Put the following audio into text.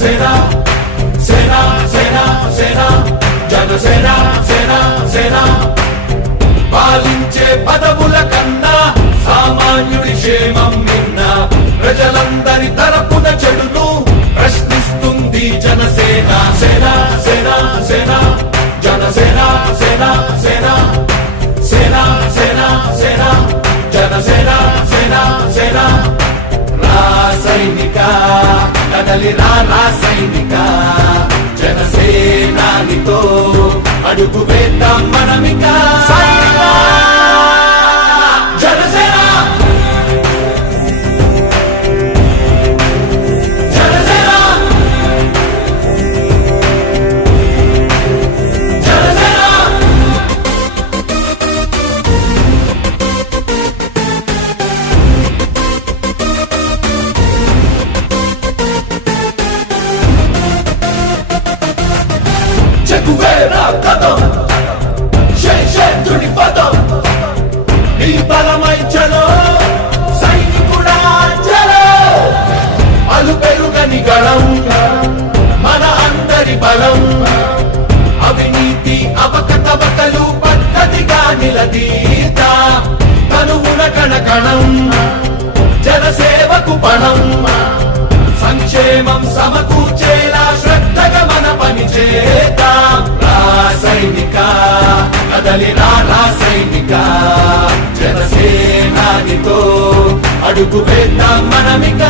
సేన సేన సేన సేన జనసేన సేన సేన పాలించే పదవుల కన్నా సామాన్యుడి క్షేమం నిన్న ప్రజలందరి తరపున చెడును ప్రశ్నిస్తుంది జనసేన సేన సేన సేన జనసేన సేన సేన సేన సేన సేన జనసేన సేన సేన రాసైనిక కదలి రాసైనిక జనసేనానితో అడుగు వేద్దాం మనమిక జనసేన జనసేన జనసేన చెగువేరా కదం శేషేంద్రుడి పదం నీ బలమై చలో సైనికుడా చలో అలు పెరుగని గళం మన అందరి బలం అవినీతి అవకతవకలు పద్ధతిగా నిలదీత తనువున కణకణం జనసేవకు పణం సంక్షేమం సమకూర్చేలా శ్రద్ధగా మన పని చేద్దాం రాసైనిక కదలి రాసైనిక జనసేనానితో అడుగు వేద్దాం మనమిక